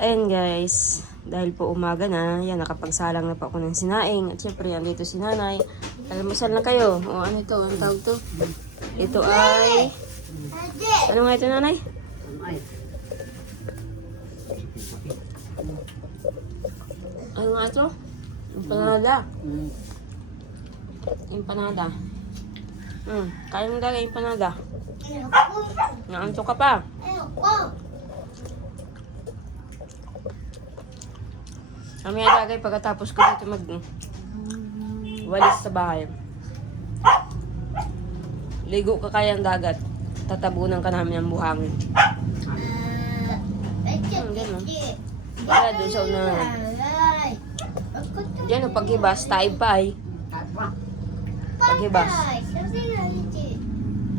Ayan guys, dahil po umaga na, yan, nakapagsalang na po ako ng sinaing. At syempre, andito si nanay. Almusal na kayo. O ano ito? Ang tawag to? Ito ay... Ano nga ito, nanay? Ano nga ito? Empanada. Empanada. Kaya mo talaga empanada. Naantok ka pa. Kami alagay pagkatapos ko dito walis sa bahay. Ligo ka kaya ang dagat. Tatabunan ka namin ng buhangin. Ganun. Wala doon sa unahan. Yan o, paghibas, taib pa ay. Paghibas.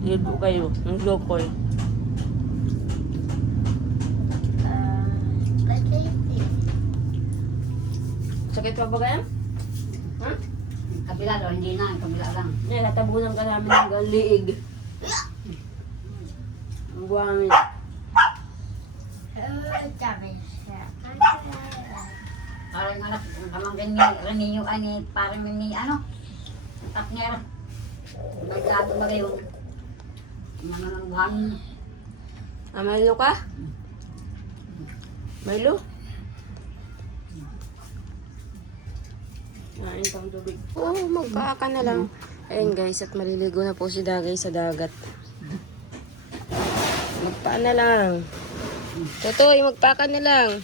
Ligo kayo, ng glokoy. Sakit pa ba ganyan? Ha? Kabila daw, hindi na. Kabila lang. Yan, natabunan ka namin ng liig. Ang buhangin. Parang anak, kamang ganyan, raninyo ani, parang ni ano, takner. Magkado ba kayo? Mga nang buhangin. Milo ka? Milo? Kain pang tubig. Oo, magpaka na lang. Ayun guys, at maliligo na po si Dagay sa dagat. Magpaka na lang. Totoy, magpaka na lang.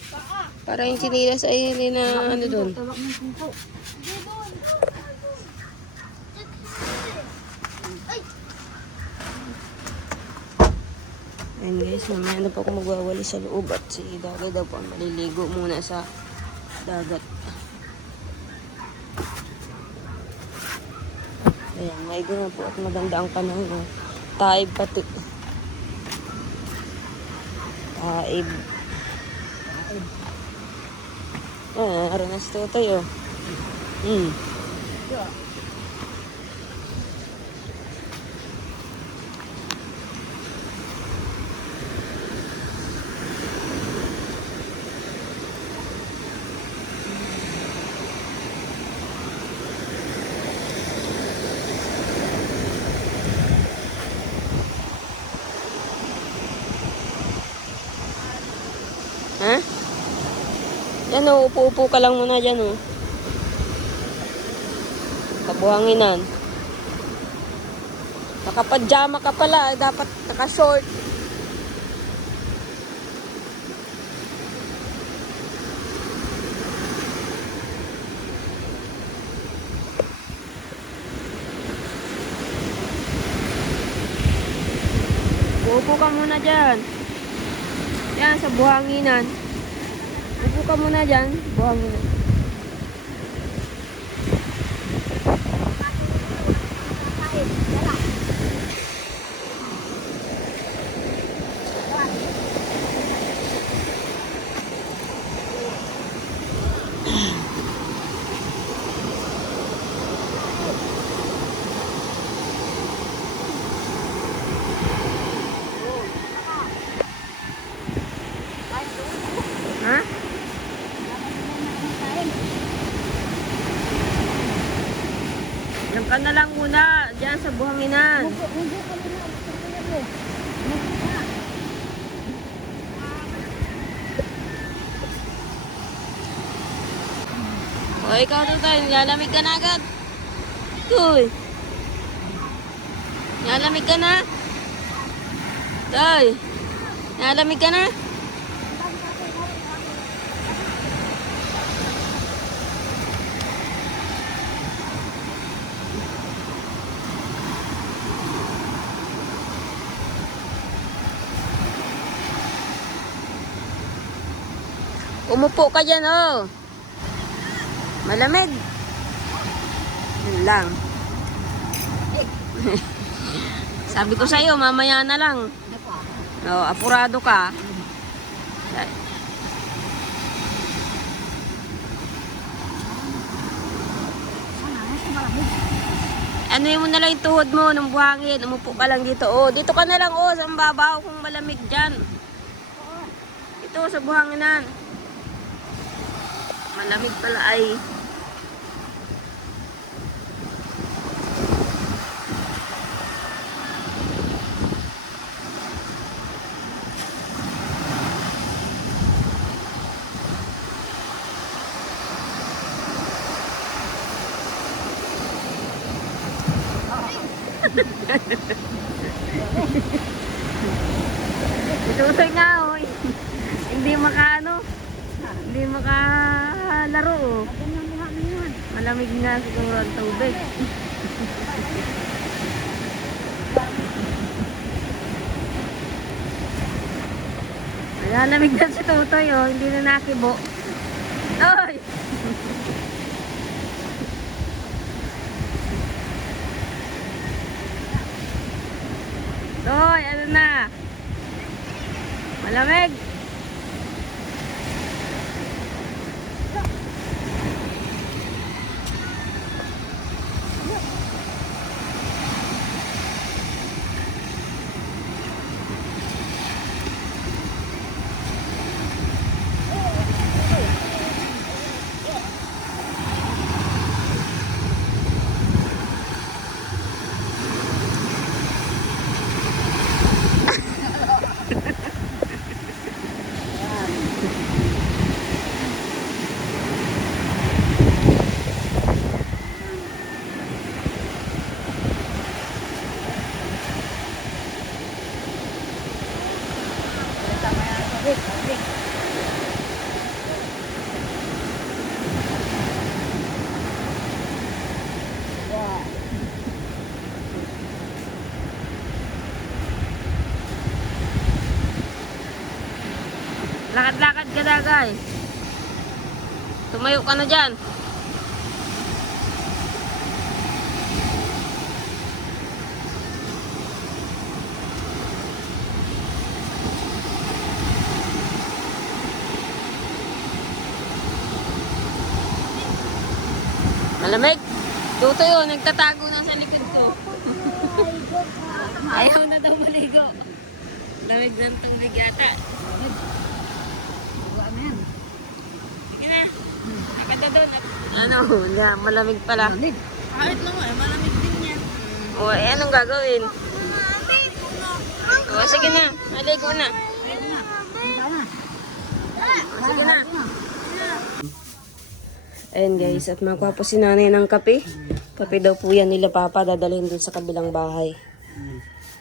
Para yung sinilas ay hindi na ano doon. Ayun guys, mamaya na po ako magwawali sa loob at si Dagay daw po maliligo muna sa dagat. Ayan, maigo na po at maganda ang panahon. Oh. Taib pati. Taib. Ayan, na si Totoy, oh. Ha? Yan o, upo-upo ka lang muna dyan o. Kabuhanginan. Nakapadyama ka pala, dapat naka-short. Upo ka muna dyan. Yan, sa buhanginan. Upo ka muna dyan, buhanginan. Ha? Yan ka na lang muna, dyan sa buhanginan. O, ikaw tayo, lalamig ka na agad. Tuy. Lalamig ka na. Tuy. Lalamig ka na. Umupo ka dyan, oh. Malamig. Yun lang. Sabi ko sa'yo, mamaya na lang. Oh, apurado ka. Ano yung mo na lang yung tuhod mo ng buhangin. Umupo ka lang dito. Oh, dito ka na lang, oh, sa babaw kung malamig dyan. Ito, sa buhanginan. Malamig pala ay. Itutoy nga, oh. Hindi hindi makalaro, oh. Malamig nga siguro ang tubig. Malamig na si Tutoy, oh. Hindi na nakibo. Toy! Toy, ano na? Malamig! Lakad-lakad ka na, guys. Tumayo ka na dyan. Malamig. Tutoy, oh, nagtatago na sa likod ko. Ayaw na daw maligo. Lamig ng tubig yata. Sige na. Akad na doon. Ano? Malamig pala. Kahit lang malamig din yan. O, eh, anong gagawin? O, sige na. Maligo na. Sige na. Ayan guys, at makuha po si nanay ng kape. Kape daw po yan nila papa, dadalhin dun sa kabilang bahay.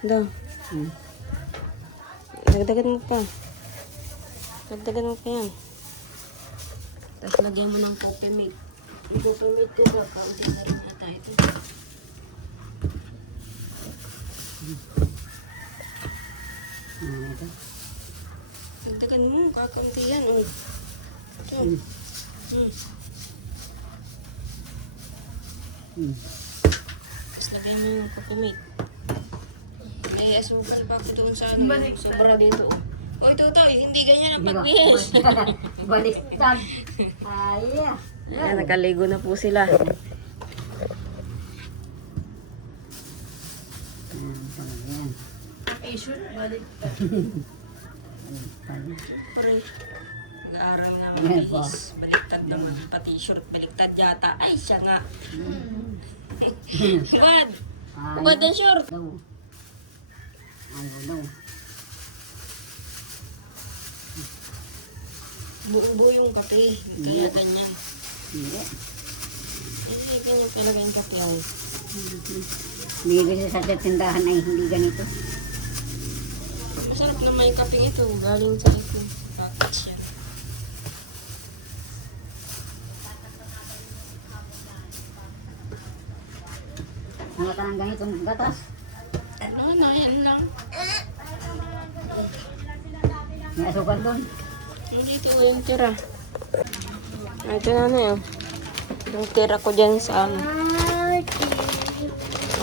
Daw. Dagdagan mo pa. Dagdagan mo pa yan. Tapos lagyan mo ng coffee milk. Yung coffee milk ko ba? Kaunti na rin ata ito. Dagdagan mo, kakaunti yan. Oh. Ito. Tapos lagyan mo yung coffee milk. May asukal pa ako doon sa ano. Sobra dito. O ito to, hindi ganyan ang pag-yes. Baliktad. Ay, Ayan, nakaligo na po sila. Parang nag-aaral nga mabilis. Baliktad naman. Pati shirt, baliktad yata. Ay, siya nga. Bukad. Bukad ang short. Buong-buo yung kape. Kaya ganyan. Hindi. Eh, ganyan talaga yung kape ay. Bigay sa tindahan ay hindi ganito. Masarap naman yung kape ito. Galing sa ito. Package yan. Wala ka ng ganitong gatas. Ano na, yan lang. May asukal doon. Dito yung tira. Ito na na yun. Yung tira ko dyan sa ano.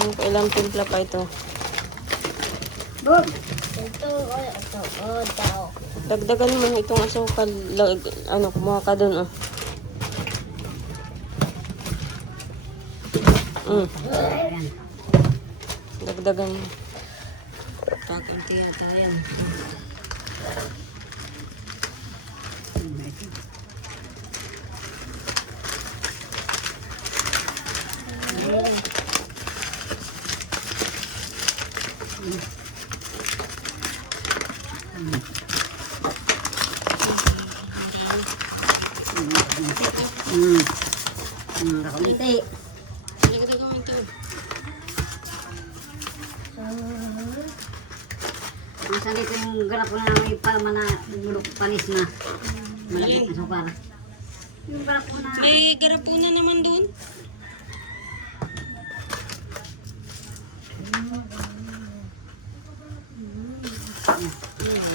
Ang ilang timpla pa ito. Bob! Dagdagan mo itong asukal. Ano, kumuha ka dun, oh. Ayan. Dagdagan mo. Kakanti yata yan. Kakunti. Dagdagan mo ito. Nasa dito yung garapon na may palma na bulok panis na. Malapit na sopar. Yung garapon na. May garapuna naman dun.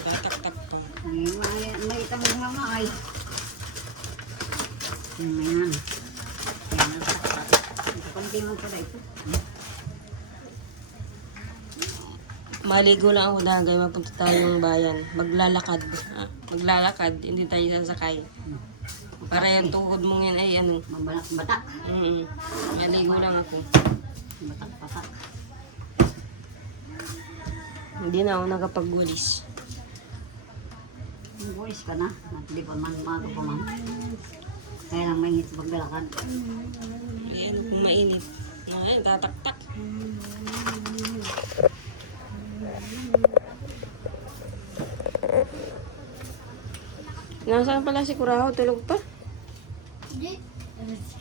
Tatak-tak pa. May itang mga ay. Yan. Yan, nagtaktak. Kakunti mo pala ito. Maligo lang ako dagay, mapunta tayong bayan. Maglalakad. Maglalakad, hindi tayo sasakay. Para yung tuhod mo ngayon ay ano. Mabalak-batak. Maligo lang ako. Batak-batak. Hindi na ako nakapagwalis. Buwis ka na. At di pa man umaga pa man. Kaya lang mainit maglalakad. Ayan, kung mainit. Ayan, tatak-tak. Nasaan pala si Kuraho? Tulog pa?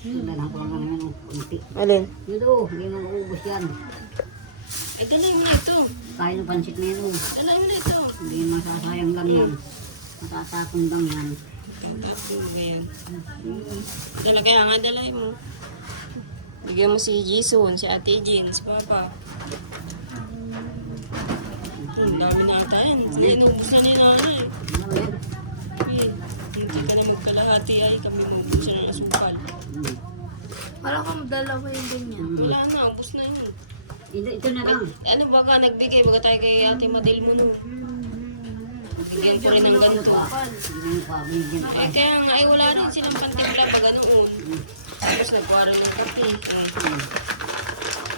Dalang ko lang naman ng kunti. Alin? Yun o, hindi mo maubos yan. Ay, dalay mo na ito. Kaya ng pansit na yun o. Dalay mo na ito. Hindi masasayang lang yan. Matatapon lang yan. Tatapos ba yan? Dala, kaya nga dalay mo. Bigyan mo si Jason, si Ate Jean, si Papa. Ang dami na ata yan. Inubos na ni nanay. Ano yan? Ay, hindi ka na magkalahati ay kami maubos na ng asukal. Parang kang dalawa yung ganyan. Wala na, ubos na yun. Ito na lang. Ano baka nagbigay, baka tayo kay Ate Madel mo no. Bigyan ko rin ng ganito. Hindi pa, bigyan pa. Eh, kaya nga, ay wala rin silang pantimpla pa ganoon. Tapos nagkuha rin ng kape.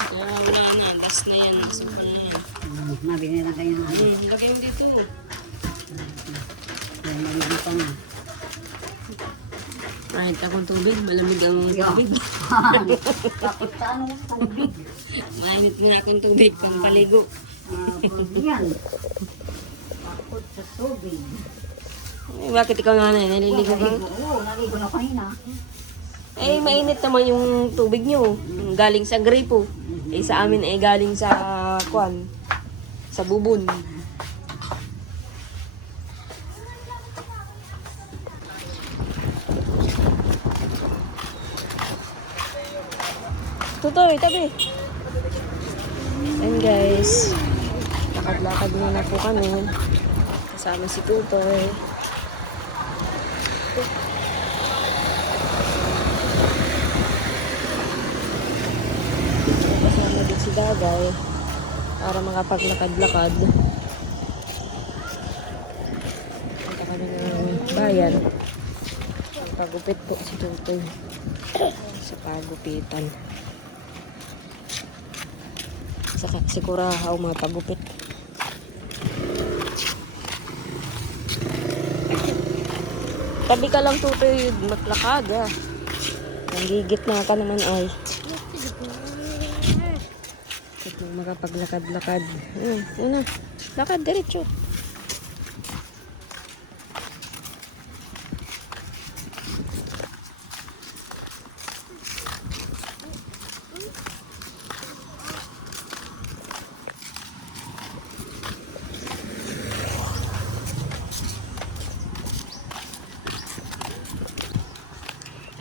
Kaya wala na, last na yan, asukal na yan. Nabili lang kayo na. Lagay mo dito. Kaya nabili pa nga. Kahit akong tubig, malamig ang tubig. Takot sa ano, tubig. Mainit nga akong tubig pang paligo. Yan. Takot sa tubig. Eh, bakit ikaw nanay, naliligo ka? Oo, naligo na kanina. Eh, mainit naman yung tubig nyo. Galing sa gripo. Eh, sa amin ay galing sa, sa bubon. Tutoy, tabi. And guys, lakad-lakad muna po kami. Kasama si Tutoy. Kasama din si Dagay para makapaglakad-lakad. Punta kami ng bayan. Ang pagupit po si Tutoy. Sa pagupitan. Saka si Kurahaw mapagupit. Tabi ka lang Tutoy, maglakad ah. Nanggigit na ka naman ay. Makapaglakad-lakad. Una. Lakad, diretso.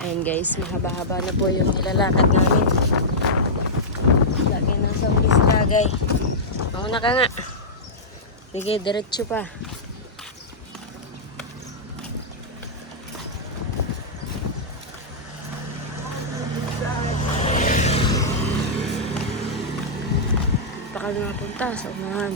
Ayan guys, mahaba-haba na po yung nilalakad namin. Lagi nang sa ulis Dagay. Mauna ka nga. Sige, diretso pa. pa kami mapunta sa unahan.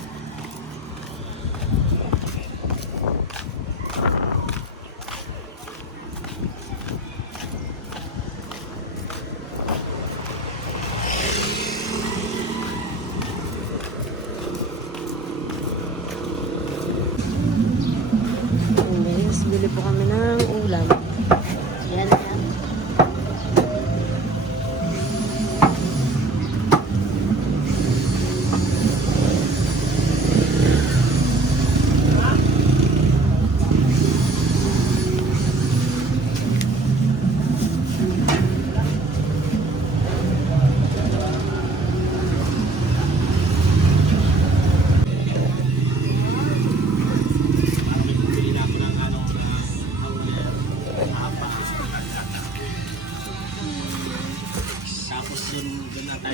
Guys, bili po kami ng ulam. Yan, yan.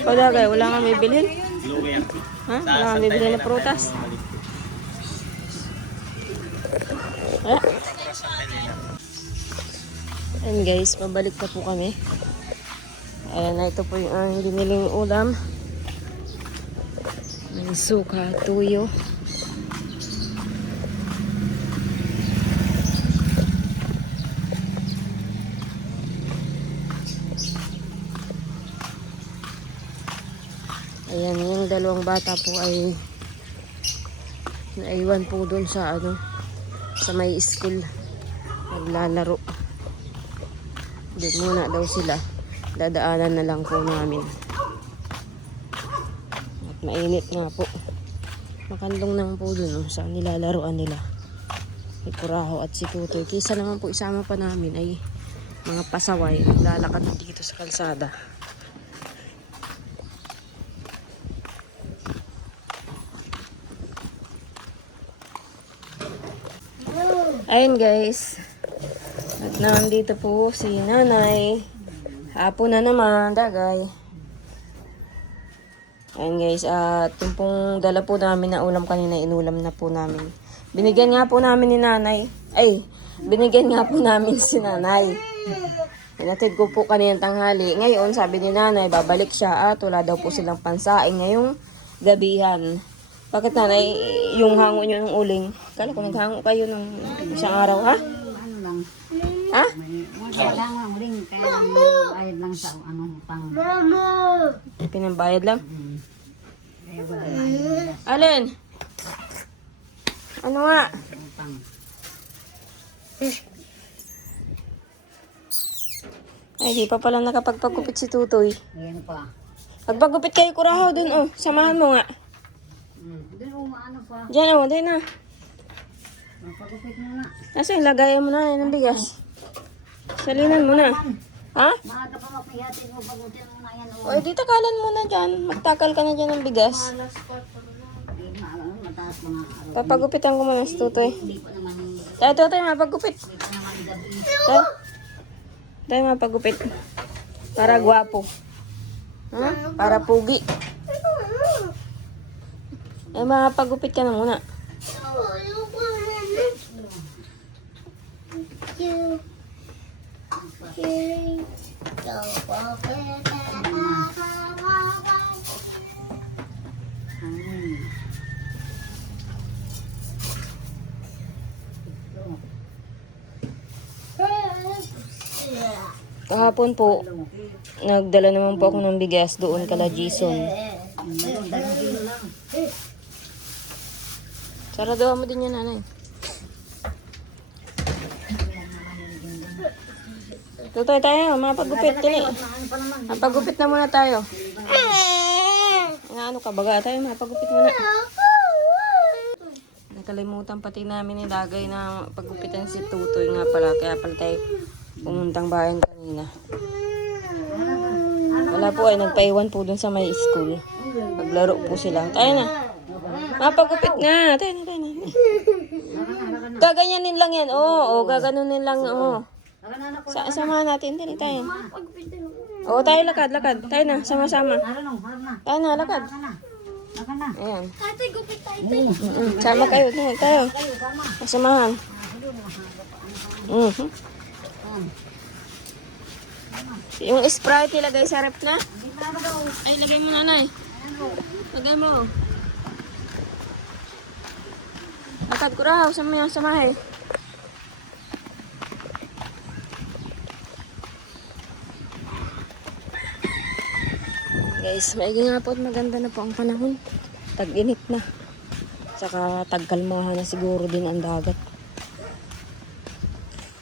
Palagay, wala nga may bilhin. Ha? Wala nga may bilhin na prutas. Ah. Ayan guys, pabalik na po kami. Ayan na, ito po yung biniling ulam. May suka, tuyo. Ayan, yung dalawang bata po ay naiwan po dun sa sa may school. Naglalaro. Doon muna daw sila. Dadaanan na lang po namin. At mainit nga po. Makandong naman po dun sa nilalaroan nila. Si Kuraho at si Tutoy. Kisa naman po isama pa namin ay mga pasaway. Naglalakad dito sa kalsada. Ayun guys, at nandito po si nanay. Hapon na naman, dagay. Ayun guys, at yung pong dala po namin na ulam kanina, inulam na po namin. Binigyan nga po namin ni nanay. Binigyan nga po namin si nanay. Pinatid ko po kanina tanghali. Ngayon, sabi ni nanay, babalik siya at wala daw po silang pansaing ngayong gabihan. Bakit nanay, yung hango nyo ng uling? Kala ko naghango kayo ng isang araw, ha? Ano lang. Ha? Kailangan rin. Kaya lang bayad lang sa pang. Pinambayad lang? Kaya wala bayad. Alin? Ano nga? Pang. Ay, di pa pala nakapagpagupit si Tutoy. Ayan pa. Pagpagupit kayo, Kuraho dun, oh. Samahan mo nga. Doon ano pa. Diyan, oh. Diyan na. Magpagupit mo na. Nasaan, lagayan mo na ng bigas. Salinan mo na. Ha? Maaga pa mapihatin mo. Pagutin mo na yan. O, di takalan mo na dyan. Magtakal ka na dyan ng bigas. Mataas mga araw. Papagupitan ko muna si Tutoy. Hindi pa naman. Tayo, Tutoy, mapagupit. Hindi pa naman gabi. Tayo. Tayo, mapagupit. Para gwapo. Ha? Para pugi. Eh, mapagupit ka na muna. Kahapon po, nagdala naman po ako ng bigas doon kala Jason. Saraduhan mo din yan, nanay. Tutoy tayo, mapagupit. Dali. Mapagupit na muna tayo. Ano ka, baga tayo, mapagupit muna. Nakalimutan pati namin nilagay na paggupitan si Tutoy nga pala. Kaya pala tayo pumuntang bayan kanina. Wala po ay nagpaiwan po dun sa may school. Paglaro po sila. Tayo na. Mapagupit nga. Tayo na. Gaganyanin lang yan. Oo, gaganunin lang. Oo. Samahan natin. Dali tayo. Oo, tayo lakad. Tayo na, sama-sama. Tayo na, lakad. Ayan. Tatay, gupit tayo. Sama kayo. Tayo. Samahan. Yung Sprite ilagay sa rep na? Ay, lagay mo nanay. Lagay mo. Atad ko raw, samahe. Guys, maigi nga po at maganda na po ang panahon. Tag-init na. Tsaka tagkalmahan na siguro din ang dagat.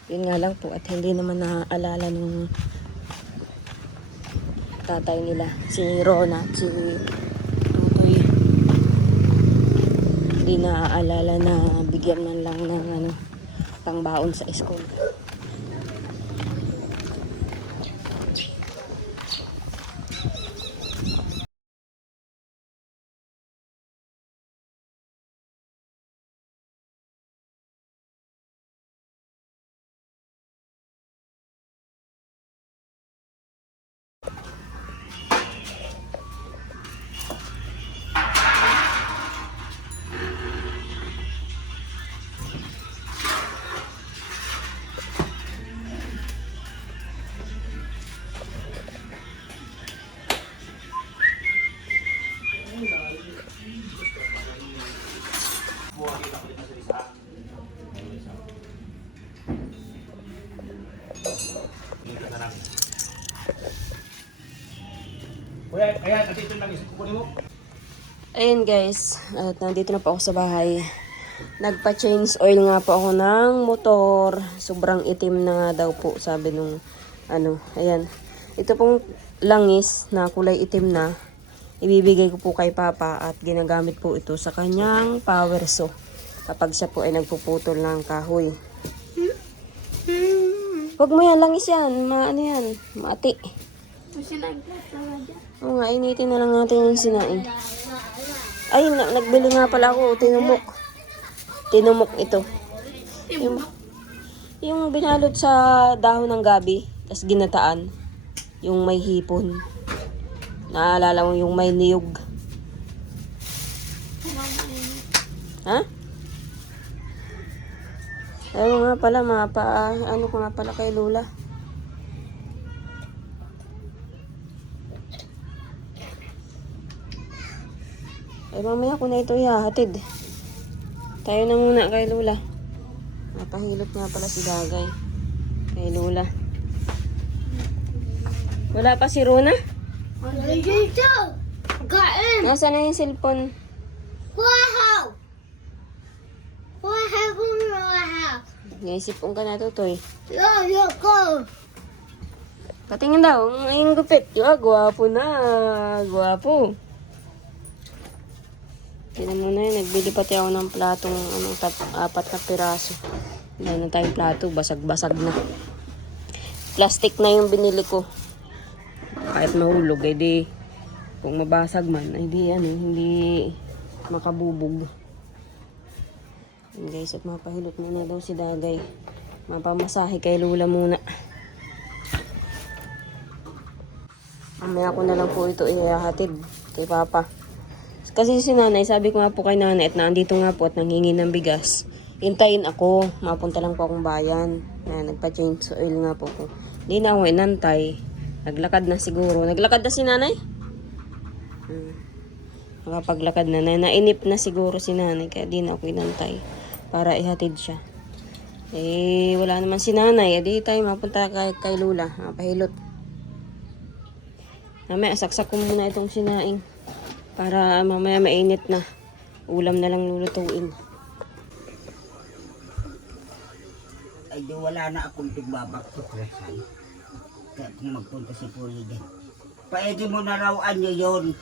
Yun nga lang po at hindi naman naaalala ng tatay nila, si Rona at si Tutoy. Hindi naaalala na bigyan man lang ng pangbaon sa school. Kaya ito lang kukunin mo. Ayun guys, at nandito na po ako sa bahay. Nagpa-change oil nga po ako ng motor. Sobrang itim na nga daw po, sabi nung ayan. Ito pong langis na kulay itim na, ibibigay ko po kay Papa at ginagamit po ito sa kanyang power saw kapag siya po ay nagpuputol ng kahoy. Huwag mo yan, langis yan. Mati. Oo nga, initin na lang natin yung sinaing. Ay, nagbili nga pala ako. Tinumok ito. Yung binalot sa dahon ng gabi, tas ginataan. Yung may hipon. Naalala mo yung may niyog. Ha? Ayaw nga pala, ano ko nga pala kay Lola. Ay, mamaya ko na ito ihahatid. Tayo na muna kay Lola. Napahilot nga pala si Dagay. Kay Lola. Wala pa si Rona? Nasaan na yung cellphone? Naisipon ka na, Tutoy. Patingin daw, ang gupit. Gwapo na. Gwapo. Tignan mo na yun, nagbili pati ako ng platong 4 na piraso. Wala na tayong plato, basag-basag na. Plastic na yung binili ko. Kahit mahulog, kung mabasag man, hindi makabubog. Yun guys, at mapahilot muna daw si Dagay. Mapamasahe kay Lola muna. Mamaya ko na lang po ito ihahatid kay Papa. Kasi si nanay, sabi ko nga po kay nanay at naandito nga po at nanghingi ng bigas. Hintayin ako, mapunta lang po akong bayan. Nagpa-change oil nga po ko. Hindi na ako inantay. Naglakad na siguro. Naglakad na si nanay? Nakapaglakad na. Nainip na siguro si nanay kaya di na ako inantay para ihatid siya. Wala naman si nanay. Di tayo mapunta kay Lola. Pahilot. Mamaya, saksak ko muna itong sinaing. Para mamaya mainit na. Ulam na lang lulutuin. Ay di wala na akong tigbabak sa presan. Kaya kung magpunta si Puli din. Pwede mo na raw anyo yun.